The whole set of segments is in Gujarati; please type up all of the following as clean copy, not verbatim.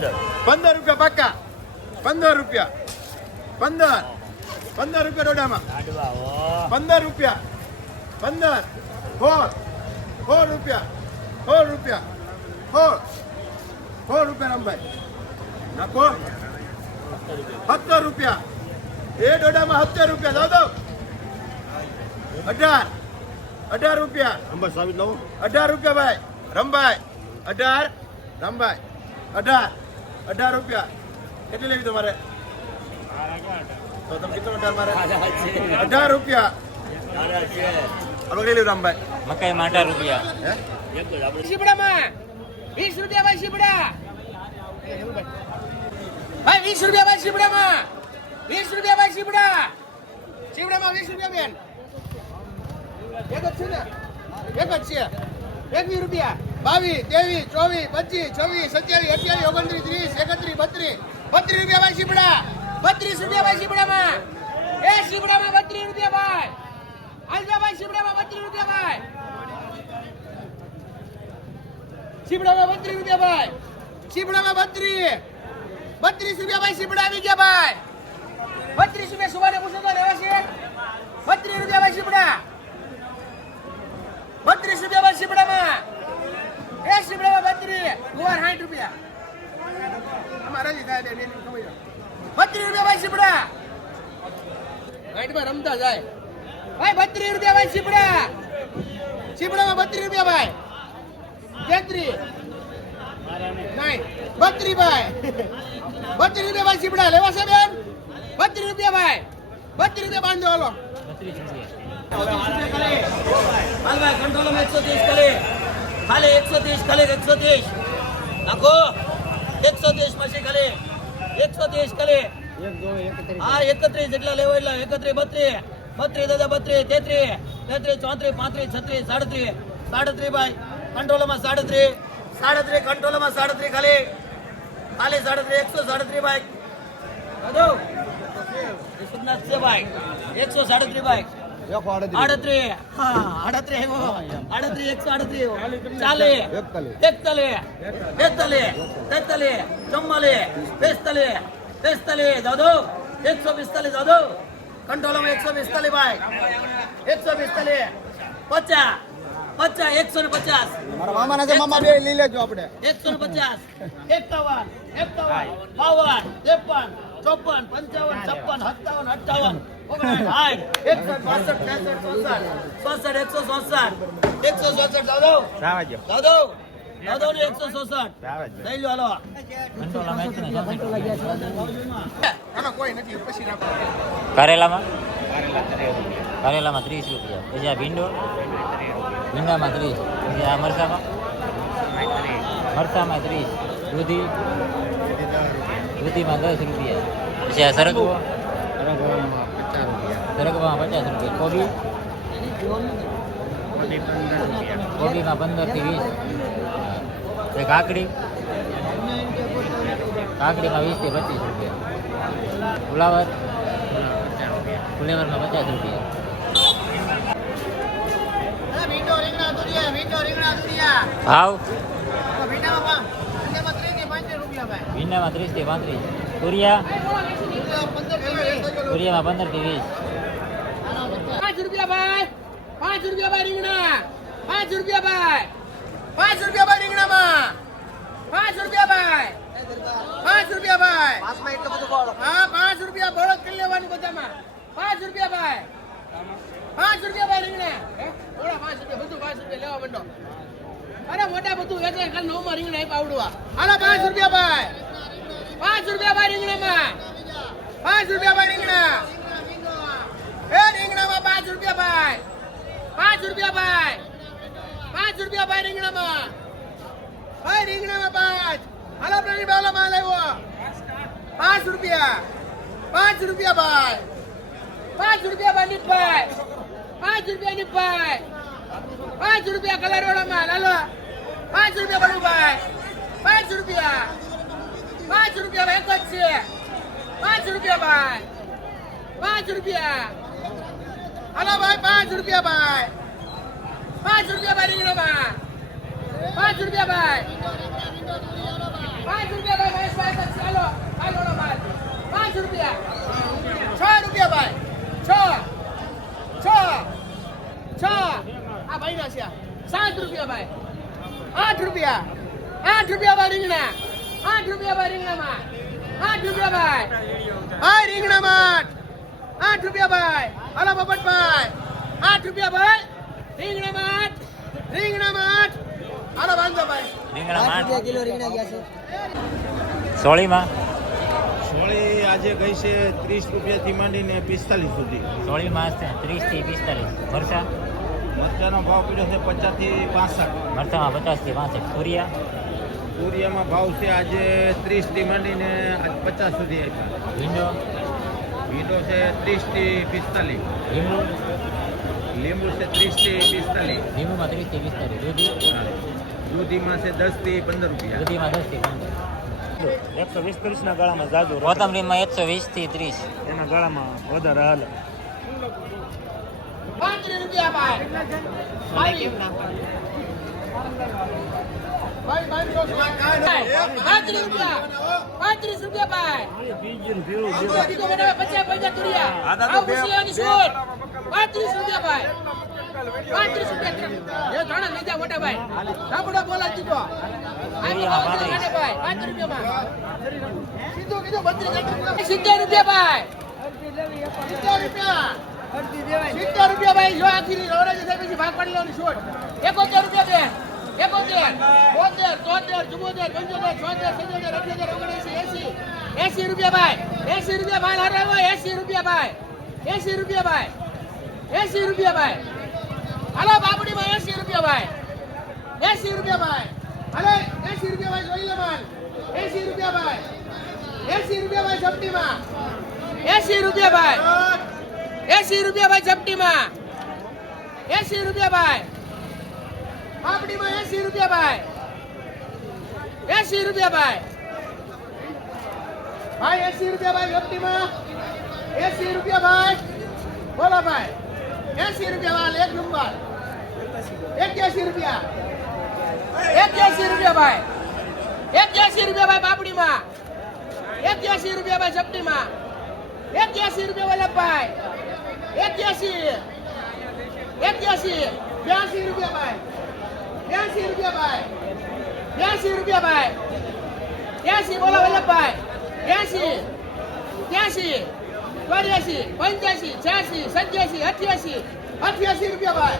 15 રૂપિયા પાકા 15 રૂપિયા 15 રૂપિયા ડોડામાં 15 રૂપિયા 15 4 રૂપિયા 4 રૂપિયા 4 રૂપિયા રામભાઈ નાખો 17 રૂપિયા એ ડોડામાં 17 રૂપિયા દો 18 રૂપિયા 18 રૂપિયા ભાઈ રમભાઈ 18 રામભાઈ 18 રૂપિયા કેટલી લેવી તમારે તો તમે કેટલો 18 મારે 18 રૂપિયા હવે કેટલી રામભાઈ મકાઈ માં 18 રૂપિયા શીપડામાં 20 રૂપિયા ભાઈ શીપડા ભાઈ 20 રૂપિયા ભાઈ શીપડામાં 20 રૂપિયા ભાઈ શીપડામાં 20 રૂપિયા બેન એક જ છે ને એક જ છે 21 રૂપિયા 22 23 24 25 26 27 28 29 30 31 32 રૂપિયા ભાઈ શીપડા 32 રૂપિયા ભાઈ શીપડામાં એ શીપડામાં 32 રૂપિયા ભાઈ આલજા ભાઈ શીપડામાં 32 રૂપિયા ભાઈ શીપડામાં 32 રૂપિયા ભાઈ શીપડામાં 32 રૂપિયા ભાઈ શીપડા આવી ગયા ભાઈ 32 રૂપિયા સુવાને પૂછો તો લેવા છે 32 રૂપિયા ભાઈ શીપડા 32 રૂપિયા ભાઈ શીપડામાં એ શીપડામાં 32 ગુવાર 60 રૂપિયા અમારા જ થાય બે કમાઈ 32 રૂપિયા ભાઈ શીપડા 60 માં રમતા જાય ભાઈ 32 રૂપિયા ભાઈ શીપડા શીપડામાં 32 રૂપિયા ભાઈ 33 નહીં 32 ભાઈ 32 રૂપિયા ભાઈ શીપડા લેવા છે બેન 32 રૂપિયા ભાઈ 32 રૂપિયા બાંધો હાલો હાલભાઈ કંટ્રોલ માં 130 કરે ખાલી 130 ખાલી 130 નાખો 130 મસી ખાલી 130 કરે હા 31 જેટલા લેવો એટલા 31 32 દાદા 32 33 34 35 36 37 ભાઈ કંટ્રોલ માં 37 કંટ્રોલ માં 37 ખાલી 137 ભાઈ દાદો સુનાથ છે ભાઈ 137 ભાઈ 38 હા 38 138 ચાલે 45 દાદો 145 દાદો કંટ્રોલ માં 145 ભાઈ 145 50 150 મારા મામાના જે મામા બે લઈ લેજો આપણે 150 51 52 53 54 55 56 57 કરેલામાં 30 રૂપિયા પછી આ ભીંડામાં 30 પછી આ મરચામાં 30 દૂધીમાં 10 રૂપિયા પછી આ સરગવામાં 50 રૂપિયા કોબીમાં 15 થી 20 કાકડીમાં 20 થી 25 રૂપિયા ફુલેવરમાં 50 રૂપિયા ભાવ ભીંડામાં 30 થી 35 તુરિયામાં 15 થી 20 5 રૂપિયા ભાઈ રીંગણા 5 રૂપિયા ભાઈ 5 રૂપિયા ભાઈ રીંગણામાં 5 રૂપિયા ભાઈ 5 રૂપિયા ભાઈ હા 5 રૂપિયા બળદ કરી લેવાનું બધામાં 5 રૂપિયા ભાઈ 5 રૂપિયા ભાઈ રીંગણા ઓલા 5 રૂપિયા બધું 5 રૂપિયા લેવા માંડો અરે મોટા બધું વેચે કાલ 9 માં રીંગણા આપ્યા આવડવા હાલો 5 રૂપિયા ભાઈ 5 રૂપિયા ભાઈ રીંગણામાં 5 રૂપિયા ભાઈ રીંગણા એ રીંગણામાં 5 રૂપિયા ભાઈ 5 રૂપિયા ભાઈ 5 રૂપિયા ભાઈ રીંગણામાં ભાઈ રીંગણામાં 5 હાલો પ્રાણી બાલો માલ આવ્યો 5 રૂપિયા 5 રૂપિયા ભાઈ 5 રૂપિયા ભાઈ નીપભાઈ 5 રૂપિયા નીપભાઈ 5 રૂપિયા કલર વાળા માલ હાલો 5 રૂપિયા બળુભાઈ 5 રૂપિયા 5 રૂપિયા એક જ છે 5 રૂપિયા ભાઈ 5 રૂપિયા હાલો ભાઈ 5 રૂપિયા ભાઈ 5 રૂપિયા ભાઈ રીંગણામાં 5 રૂપિયા ભાઈ 5 રૂપિયા ભાઈ રૂપિયા ભાઈ રીંગણા 8 રૂપિયા ભાઈ રીંગણામાં 8 રૂપિયા ભાઈ રીંગણામાં 8 રૂપિયા ભાઈ હાલો બપટભાઈ 8 રૂપિયા ભાઈ રીંગણામાં હાલો વાંધોભાઈ રીંગણા કિલો રીંગણા ગયા છે સોળીમાં સોળી આજે ગઈ છે 30 રૂપિયાથી માંડીને 45 સુધી. સોળીમાં 30 થી 45. મરચા મરચાનો ભાવ પડ્યો છે 50 થી 65. મરચામાં 50 થી 65. પૂરિયા તુરિયામાં ભાવ છે આજે 30 થી માંડીને આજ 50 સુધી આપ્યા. ભીંડો ભીંડો છે 30 થી 45. લીંબુ લીંબુ છે 30 થી 45. લીંબુમાં 30 થી 45. દૂધી દૂધીમાં છે 10 થી 15 રૂપિયા. દૂધીમાં 10 થી 15. 120 ના ગાળામાં જાજો કોથમરીમાં 120 થી 30. એના ગાળામાં વધારે હાલે. 35 રૂપિયા ભાઈ ભાઈ 35 રૂપિયા 35 રૂપિયા ભાઈ બીજો બનાવે 50 તુરિયા આ ઉસિયાની શોટ 35 રૂપિયા ભાઈ 35 રૂપિયા એ ઘણા લીધા મોટા ભાઈ સાંભળો બોલા દીધો ભાઈ 5 રૂપિયામાં સીધો કીધો 32 રૂપિયા ભાઈ 70 રૂપિયા 70 રૂપિયા ભાઈ જો આખી રોરાજી સાહેબ પછી ભાગ પાડી લેવાની શોટ 71 રૂપિયા બે 71 72 73 74 75 76 77 78 80 રૂપિયા ભાઈ 80 રૂપિયા ભાઈ હરાવો 80 રૂપિયા ભાઈ 80 રૂપિયા ભાઈ 80 રૂપિયા ભાઈ હાલો બાપડીમાં 80 રૂપિયા ભાઈ 80 રૂપિયા ભાઈ હાલો 80 રૂપિયા ભાઈ જોઈ લે માલ 80 રૂપિયા ભાઈ 80 રૂપિયા ભાઈ ઝપટીમાં 80 રૂપિયા ભાઈ 80 રૂપિયા ભાઈ ઝપટીમાં 80 રૂપિયા ભાઈ બાપડીમાં 80 રૂપિયા ભાઈ 80 રૂપિયા ભાઈ ભાઈ 80 રૂપિયા ભાઈ ઝપટીમાં 80 રૂપિયા ભાઈ બોલો ભાઈ 80 રૂપિયા વાળ એક નંબર 81 રૂપિયા 81 રૂપિયા ભાઈ 81 રૂપિયા ભાઈ બાપડીમાં 81 રૂપિયા ભાઈ ઝપટીમાં 81 રૂપિયા વલ્લભભાઈ 81 81 82 રૂપિયા ભાઈ 82 રૂપિયા ભાઈ 82 રૂપિયા ભાઈ 82 બોલો વલ્લભભાઈ 82 83 84 85 86 87 88 88 રૂપિયા ભાઈ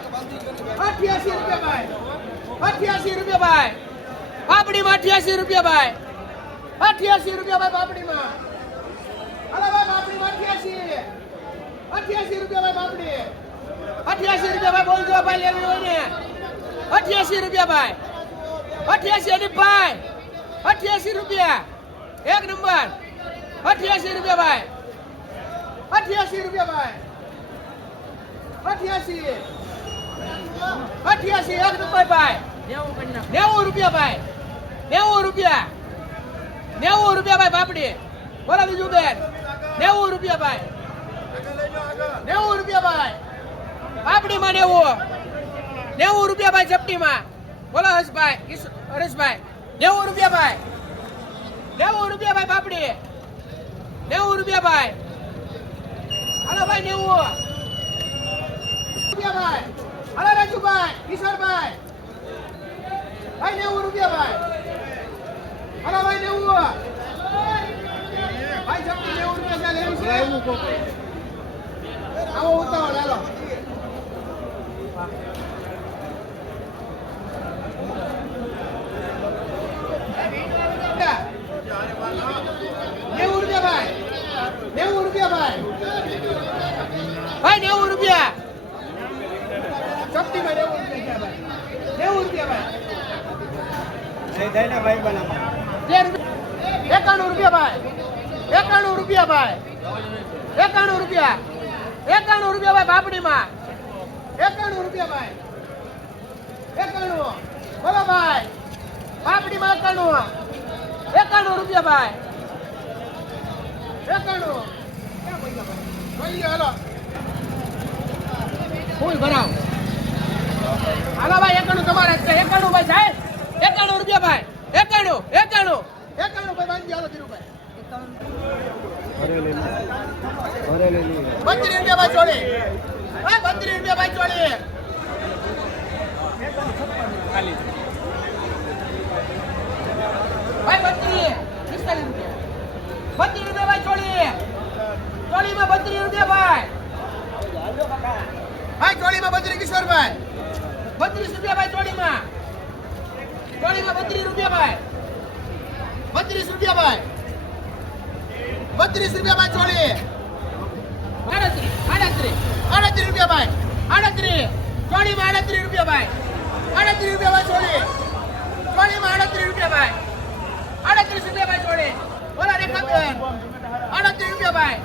88 રૂપિયા ભાઈ 88 રૂપિયા ભાઈ બાપડીમાં 88 રૂપિયા ભાઈ 88 રૂપિયા ભાઈ બાપડીમાં હાલો ભાઈ બાપડીમાં 88 88 રૂપિયા ભાઈ બાપડી 88 રૂપિયા ભાઈ બોલજો ભાઈ લેવી હોય ને 88 રૂપિયા ભાઈ 88 ની ભાઈ 88 રૂપિયા એક નંબર 88 રૂપિયા ભાઈ 88 રૂપિયા ભાઈ 88 88 એક નંબર ભાઈ 90 રૂપિયા ભાઈ 90 રૂપિયા 90 રૂપિયા ભાઈ બાપડી બોલો બીજું બેન 90 રૂપિયા ભાઈ 90 રૂપિયા ભાઈ બાપડીમાં 90 રૂપિયા ભાઈ ઝપટીમાં બોલો હર્ષભાઈ હરેશભાઈ 90 રૂપિયા ભાઈ 90 રૂપિયા ભાઈ બાપડી 90 રૂપિયા ભાઈ હાલો ભાઈ 90 રૂપિયા ભાઈ હાલો રાજુભાઈ કિશોરભાઈ ભાઈ 90 રૂપિયા ભાઈ હાલો ભાઈ 90 ભાઈ ઝપટી 90 રૂપિયા લેવું છે આવો ઉતાવળ હાલો ભાઈ 90 રૂપિયા ભાઈ 90 રૂપિયા શક્તિમાં 90 રૂપિયા ભાઈ 91 રૂપિયા ભાઈ 91 રૂપિયા ભાઈ 91 રૂપિયા 91 રૂપિયા ભાઈ બાપડીમાં 91 રૂપિયા ભાઈ 91 બોલો ભાઈ બાપડીમાં 91 રૂપિયા ભાઈ 91 હાલો ફૂલ ભરાવ હાલો ભાઈ 91 તમારે 91 ભાઈ સાહેબ 91 રૂપિયા ભાઈ 91 ભાઈ બાંધી હાલો ધીરુભાઈ 32 રૂપિયા ભાઈ ચોળી 32 રૂપિયા ભાઈ ચોળી 32 રૂપિયા ભાઈ 32 રૂપિયા ભાઈ ચોળી 38 રૂપિયા ભાઈ 38 ચોળીમાં 38 રૂપિયા ભાઈ 38 રૂપિયા ભાઈ ચોળીમાં 38 રૂપિયા ભાઈ 38 રૂપિયા ભાઈ ચોળી બોલા રેખાબેન 38 રૂપિયા ભાઈ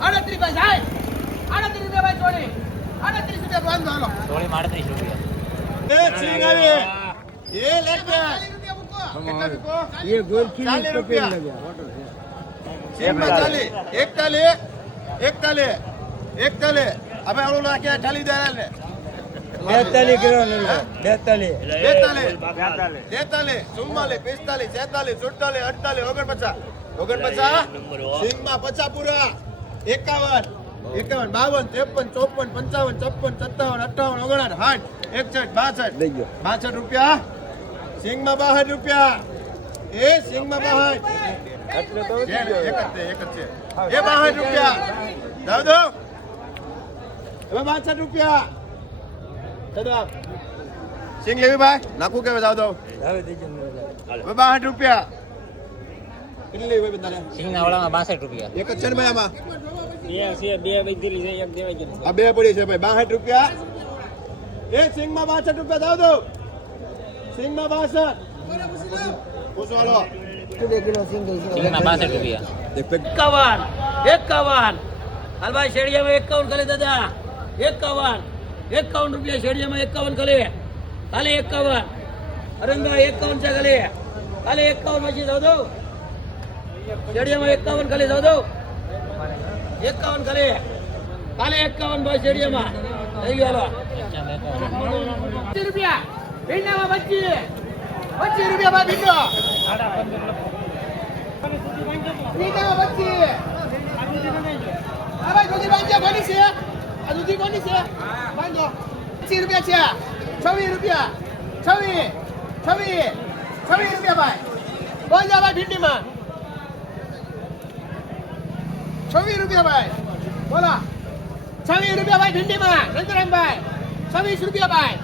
38 ભાઈ સાહેબ 38 રૂપિયા ભાઈ ચોળી 38 રૂપિયા બાંધો હાલો ચોળીમાં 38 રૂપિયા. એ સિંગ આવી એ લેકે ये गोल की 40 રૂપિયા 41 હવે ઓલું નાખ્યા ઠાલી દે ને 42 किलो ले लो 42 43 44 44 45 46 47 48 સિંગમાં 50 પૂરા 51 52 53 54 55 56 57 58 59 60 61 62 લઈ ગયો 62 રૂપિયા સિંગમાં 62 રૂપિયા એ સિંગમાં 62 એટલે તો એક જ છે એ 62 રૂપિયા જાવ દો હવે 62 રૂપિયા દાદા સિંગ લેવી ભાઈ નાખું કે જાવ દો હવે દેજો હવે 62 રૂપિયા કેટલી લેવી ભાઈ તારે સિંગના ઓળામાં 62 રૂપિયા. એક જ છે ને ભાઈ આમાં બે વૈદ્યલી છે એક દેવાઈ ગયો આ બે પડી છે ભાઈ 62 રૂપિયા એ સિંગમાં 62 રૂપિયા જાવ દો સિંગમાં 62 પૂછો હાલો 2 કિલો સિંગલ સિંગમાં 62 રૂપિયા. 51 હાલ ભાઈ શેડિયામાં 51 કરે દાદા 51 રૂપિયા શેડિયામાં 51 કરે કાલે 51 અરંગભાઈ 51 છે કાલે 51 પછી જાવ દો શેડિયામાં 51 કાલે જાવ દો 51 કરે કાલે 51 ભાઈ શેડિયામાં થઈ ગયો 25 રૂપિયા ભીંડામાં 25 રૂપિયા ભાઈ ભીંડો ભીંડામાં 25 હા ભાઈ દૂધી બાંધ્યા કોની છે આ દૂધી કોની છે બાંધો 25 રૂપિયા છે 26 રૂપિયા 26 રૂપિયા ભાઈ બાંધ્યા ભાઈ ભીંડીમાં 26 રૂપિયા ભાઈ બોલા 26 રૂપિયા ભાઈ ભીંડીમાં નંદરામભાઈ 26 રૂપિયા ભાઈ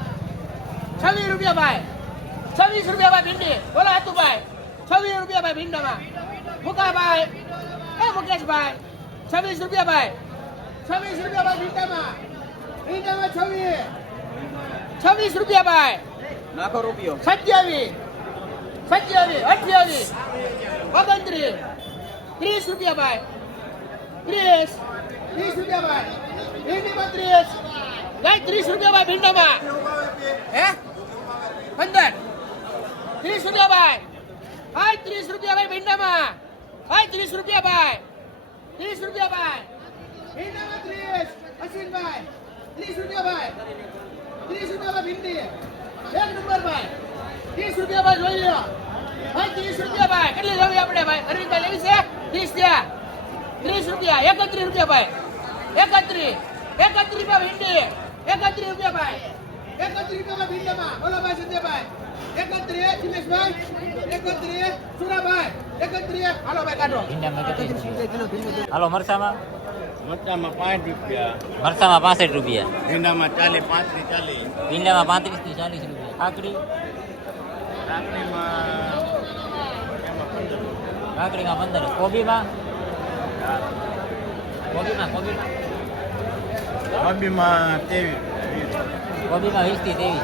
26 રૂપિયા ભાઈ 26 રૂપિયા ભાઈ ભીંડી બોલા હાતુભાઈ 26 રૂપિયા ભાઈ ભીંડામાં મુકાભાઈ એ મુકેશભાઈ 26 રૂપિયા ભાઈ 26 રૂપિયા ભાઈ ભીંડામાં 26 રૂપિયા ભાઈ નાખો રૂપિયો 27 28 29 30 રૂપિયા ભાઈ 30 રૂપિયા ભાઈ ભીંડીમાં 30 રૂપિયા ભાઈ ભીંડામાં હે 15 30 રૂપિયા ભાઈ 30 રૂપિયા ભાઈ ભીંડામાં 30 રૂપિયા ભાઈ 30 રૂપિયા ભાઈ ભીંડામાં 30 અશ્વિનભાઈ 30 રૂપિયા ભાઈ 30 રૂપિયા ભાઈ ભીંડી એક નંબર ભાઈ 30 રૂપિયા ભાઈ જોઈ લો ભાઈ 30 રૂપિયા ભાઈ કેટલી લેવી આપણે ભાઈ અરવિંદભાઈ લેવી છે 30 ત્યાં 30 રૂપિયા 31 રૂપિયા ભાઈ 31 રૂપિયા ભીંડી 31 રૂપિયા ભાઈ 31 રૂપિયા ભીંડામાં બોલો ભાઈ સંજયભાઈ 31 દિનેશભાઈ 31 સુરાભાઈ 31 હાલો ભાઈ કાઢો ભીંડામાં કેટલી રૂપિયા? હાલો મરચામાં મરચામાં 5 રૂપિયા મરચામાં 65 રૂપિયા. ભીંડામાં 40 35 40 ભીંડામાં 35 થી 40 રૂપિયા. કાકડી કાકડીમાં 15. કોબીમાં કોબીમાં 23 20 થી 23.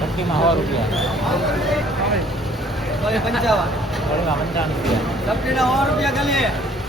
કટકીમાં 100 રૂપિયા. થોડીમાં 55 રૂપિયા. રૂપિયા